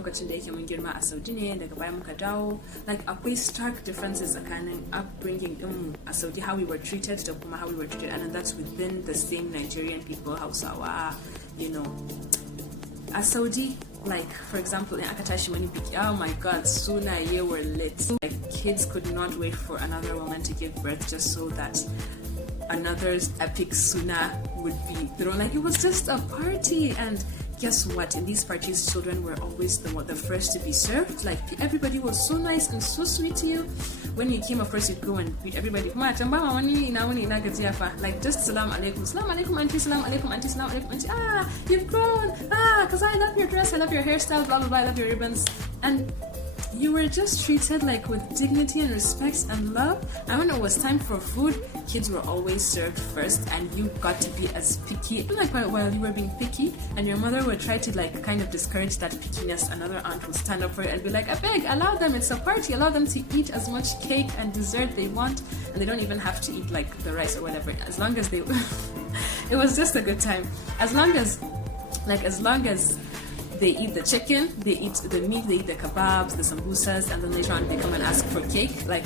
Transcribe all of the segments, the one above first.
lokacin da yake mun girma a Saudi ne daga baya muka dawo, like akwai stark differences tsakanin upbringing din a Saudi, how we were treated da kuma how we were treated, and that's within the same Nigerian people, Hausawa, you know. A Saudi, like for example in aka tashi wani biki, oh my god, Suna ye were lit. Like kids could not wait for another woman to give birth just so that another's epic Suna would be thrown. Like it was just a party. And guess what? In these parties, children were always the first to be served. Like everybody was so nice and so sweet to you. When you came, of course, you'd go and greet everybody. Like just salam alaikum, auntie, salam alaikum, auntie, salam alaikum, auntie. Ah, you've grown. Ah, because I love your dress, I love your hairstyle, blah blah blah, I love your ribbons. And you were just treated like with dignity and respect and love. And when it was time for food, kids were always served first, and you got to be as picky. Like while you were being picky, and your mother would try to like kind of discourage that pickiness, another aunt would stand up for it and be like, I beg, allow them, it's a party, allow them to eat as much cake and dessert they want, and they don't even have to eat like the rice or whatever, as long as they it was just a good time. As long as they eat the chicken, they eat the meat, they eat the kebabs, the sambusas, and then later on they come and ask for cake. Like,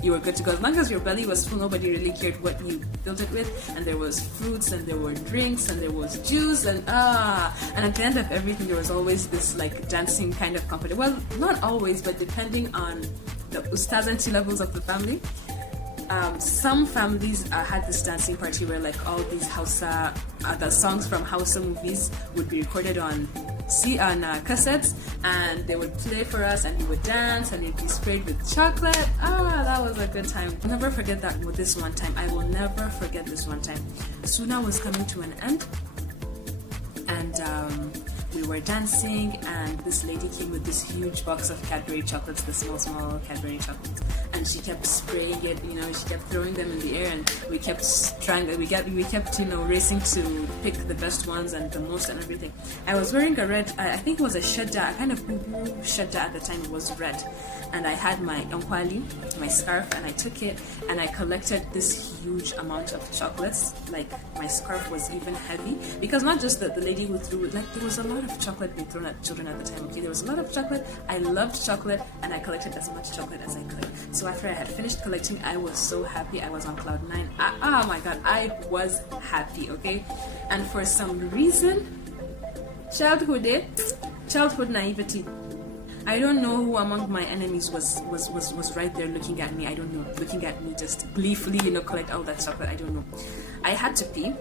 you were good to go. As long as your belly was full, nobody really cared what you filled it with. And there was fruits, and there were drinks, and there was juice, and at the end of everything, there was always this like dancing kind of competition. Well, not always, but depending on the ustazancy levels of the family. Some families had this dancing party where like all these Hausa, the songs from Hausa movies would be recorded on cassettes, and they would play for us, and we would dance, and it'd be sprayed with chocolate. That was a good time. I'll never forget that. With this one time, I will never forget this one time. Suna was coming to an end, and we were dancing, and this lady came with this huge box of Cadbury chocolates, the small Cadbury chocolates, and she kept spraying it, you know, she kept throwing them in the air, and we kept you know, racing to pick the best ones and the most and everything. I was wearing a red, I think it was a shadda, a kind of boo-boo shadda at the time. It was red, and I had my onkwali, my scarf, and I took it and I collected this huge amount of chocolates. Like my scarf was even heavy, because not just the lady who threw it, like there was a lot of chocolate being thrown at children at the time. Okay, there was a lot of chocolate. I loved chocolate, and I collected as much chocolate as I could. So after I had finished collecting, I was so happy. I was on cloud 9. Oh my god, I was happy. Okay, and for some reason, childhood naivety. I don't know who among my enemies was right there looking at me. I don't know, looking at me just gleefully, you know, collect all that chocolate. I don't know. I had to pee,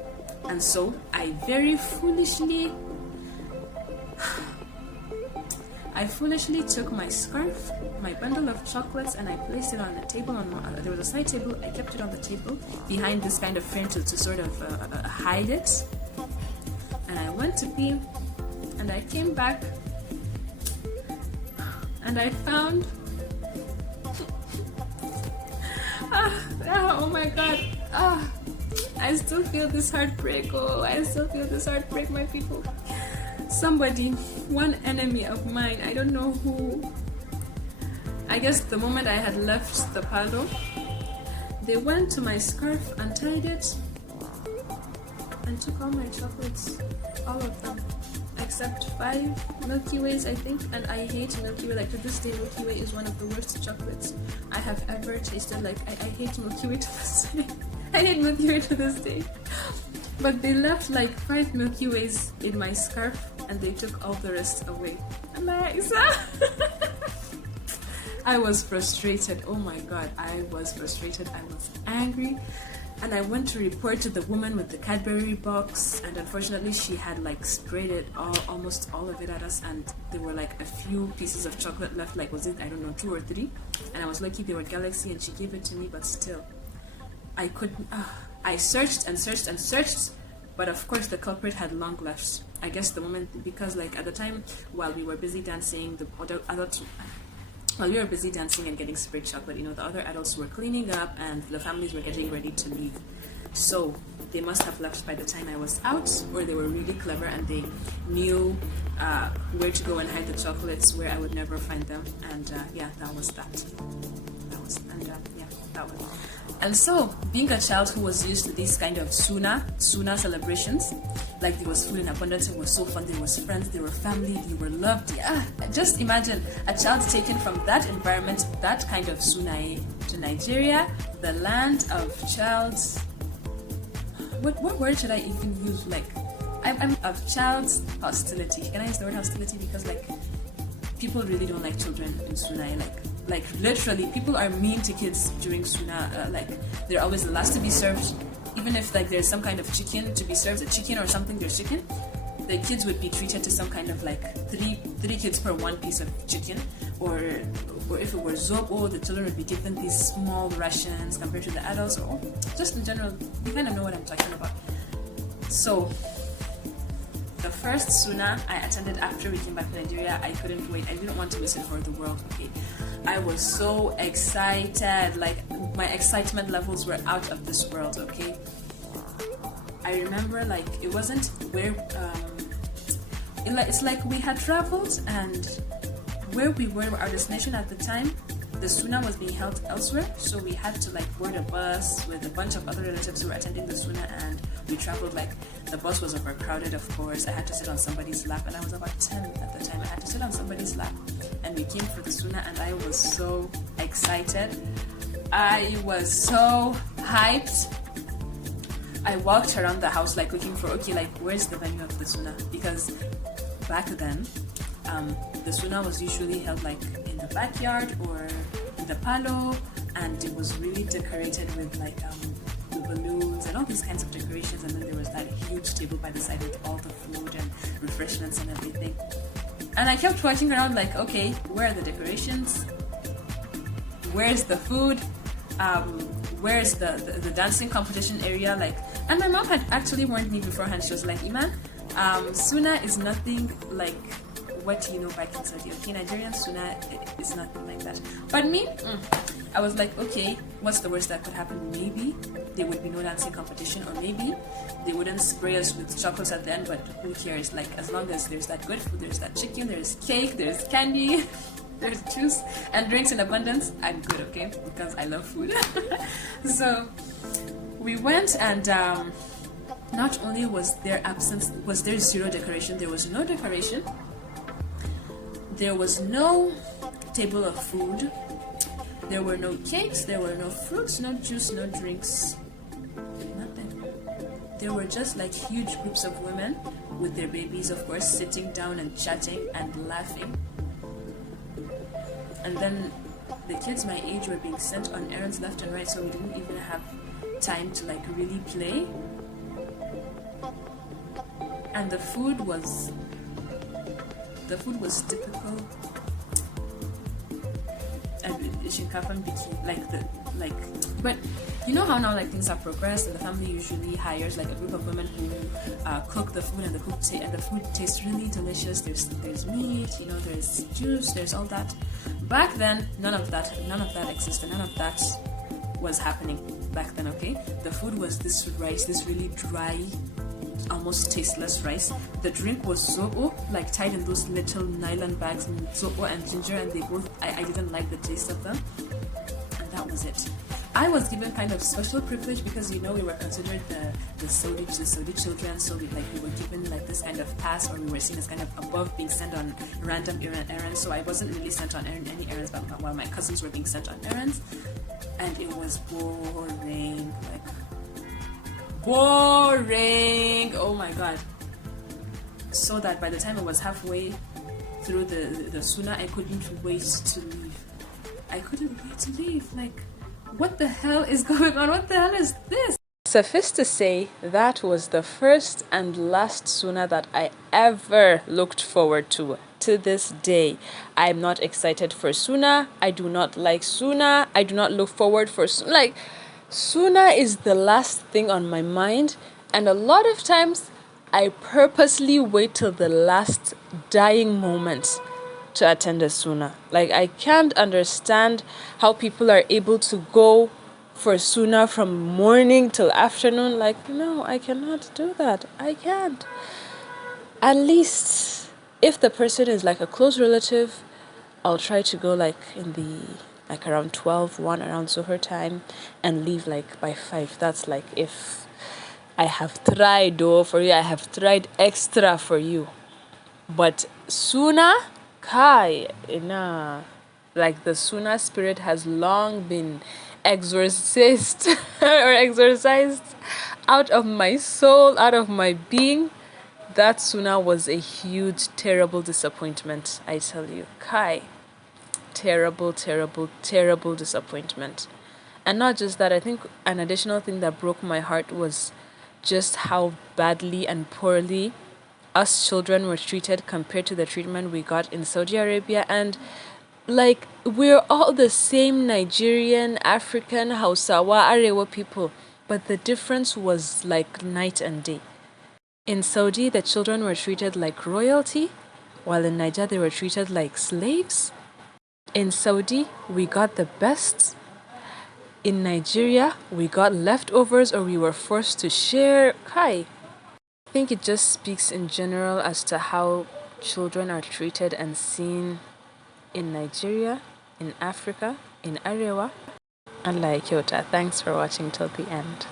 and so I very foolishly took my scarf, my bundle of chocolates, and I placed it on the table. There was a side table. I kept it on the table behind this kind of frame to sort of hide it. And I went to pee, and I came back, and I found oh my god, I still feel this heartbreak. I still feel this heartbreak, my people. Somebody, one enemy of mine, I don't know who, I guess the moment I had left the parlor, they went to my scarf, untied it, and took all my chocolates, all of them, except 5 Milky Ways, I think. And I hate Milky Way. Like to this day, Milky Way is one of the worst chocolates I have ever tasted. Like I hate Milky Way to this day. I hate Milky Way to this day. But they left like 5 Milky Ways in my scarf, and they took all the rest away. I was frustrated. Oh my god, I was frustrated. I was angry, and I went to report to the woman with the Cadbury box, and unfortunately she had like sprayed it almost all of it at us, and there were like a few pieces of chocolate left, like was it, I don't know, 2 or 3, and I was lucky they were Galaxy, and she gave it to me. But still, I couldn't. I searched and searched and searched, but of course the culprit had long left. I guess the moment, because like at the time while we were busy dancing, while we were busy dancing and getting sprayed chocolate, you know, the other adults were cleaning up and the families were getting ready to leave. So they must have left by the time I was out, or they were really clever and they knew where to go and hide the chocolates where I would never find them. And yeah, that was that. And yeah, that one. And so, being a child who was used to these kind of Suna celebrations, like there was food in abundance, it was so fun, there was friends, there were family, you were loved. Yeah, just imagine a child taken from that environment, that kind of Suna, to Nigeria, the land of child's. What word should I even use? Like, I'm of child's hostility. Can I use the word hostility? Because like, people really don't like children in Suna. Like literally, people are mean to kids during Suna. Like, they're always the last to be served. Even if like there's some kind of chicken to be served, a chicken or something, there's chicken. The kids would be treated to some kind of like three kids per one piece of chicken, or if it were zobo, the children would be given these small rations compared to the adults, or just in general, you kind of know what I'm talking about. So the first Suna I attended after we came back to Nigeria, I couldn't wait. I didn't want to miss it for the world. Okay, I was so excited. Like, my excitement levels were out of this world. Okay, I remember like it wasn't where it's like we had traveled, and where we were, our destination at the time, the Suna was being held elsewhere, so we had to like board a bus with a bunch of other relatives who were attending the Suna, and we traveled. Like, the bus was overcrowded, of course. I had to sit on somebody's lap, and I was about 10 at the time. I had to sit on somebody's lap, and we came for the Suna, and I was so excited. I was so hyped. I walked around the house like looking for, okay, like where's the venue of the Suna? Because back then, the Suna was usually held like in the backyard or in the palo, and it was really decorated with like the balloons and all these kinds of decorations, and then there was that huge table by the side with all the food and refreshments and everything. And I kept walking around like, okay, where are the decorations? Where's the food? Where's the dancing competition area? Like, and my mom had actually warned me beforehand. She was like, Iman, Suna is nothing like what you know back in Saudi. Okay, Nigerian Suna is nothing like that. But me, I was like, okay, what's the worst that could happen? Maybe there would be no dancing competition, or maybe they wouldn't spray us with chocolates at the end, but who cares? Like, as long as there's that good food, there's that chicken, there's cake, there's candy, there's juice and drinks in abundance, I'm good, okay? Because I love food. So we went, and not only was there zero decoration, there was no decoration, there was no table of food, there were no cakes, there were no fruits, no juice, no drinks, nothing. There were just like huge groups of women with their babies, of course, sitting down and chatting and laughing. And then the kids my age were being sent on errands left and right, so we didn't even have time to like really play. And the food was typical. But you know how now like things have progressed, and the family usually hires like a group of women who cook the food, and the food tastes really delicious. There's meat, you know, there's juice, there's all that. Back then, none of that existed. None of that was happening back then. Okay, the food was this rice, this really dry, almost tasteless rice. The drink was zobo, like tied in those little nylon bags, zobo and ginger, and I didn't like the taste of them, and that was it. I was given kind of special privilege because, you know, we were considered the Saudi children, so we were given like this kind of pass, or we were seen as kind of above being sent on random errands. So I wasn't really sent on any errands, but while my cousins were being sent on errands, and it was boring, boring. Oh my god! So that by the time I was halfway through the Suna, I couldn't wait to leave. Like, what the hell is going on? What the hell is this? Suffice to say, that was the first and last Suna that I ever looked forward to. To this day, I'm not excited for Suna. I do not like Suna. I do not look forward for Suna. Like, Suna is the last thing on my mind, and a lot of times I purposely wait till the last dying moment to attend a Suna. Like, I can't understand how people are able to go for Suna from morning till afternoon. Like, no, I cannot do that. I can't. At least if the person is like a close relative, I'll try to go like in the like around 12, 1 around Zuhur time, and leave like by 5. That's like if I have tried for you, I have tried extra for you. But Suna, kai, nah. Like the Suna spirit has long been exorcised or exorcised out of my soul, out of my being. That Suna was a huge, terrible disappointment, I tell you. Kai. Terrible, terrible, terrible disappointment. And not just that, I think an additional thing that broke my heart was just how badly and poorly us children were treated compared to the treatment we got in Saudi Arabia. And like, we're all the same Nigerian, African, Hausawa, Arewa people, but the difference was like night and day. In Saudi, the children were treated like royalty, while in Nigeria, they were treated like slaves. In Saudi, we got the best. In Nigeria, we got leftovers or we were forced to share. Kai. I think it just speaks in general as to how children are treated and seen in Nigeria, in Africa, in Arewa. Allah ya kyauta. Thanks for watching till the end.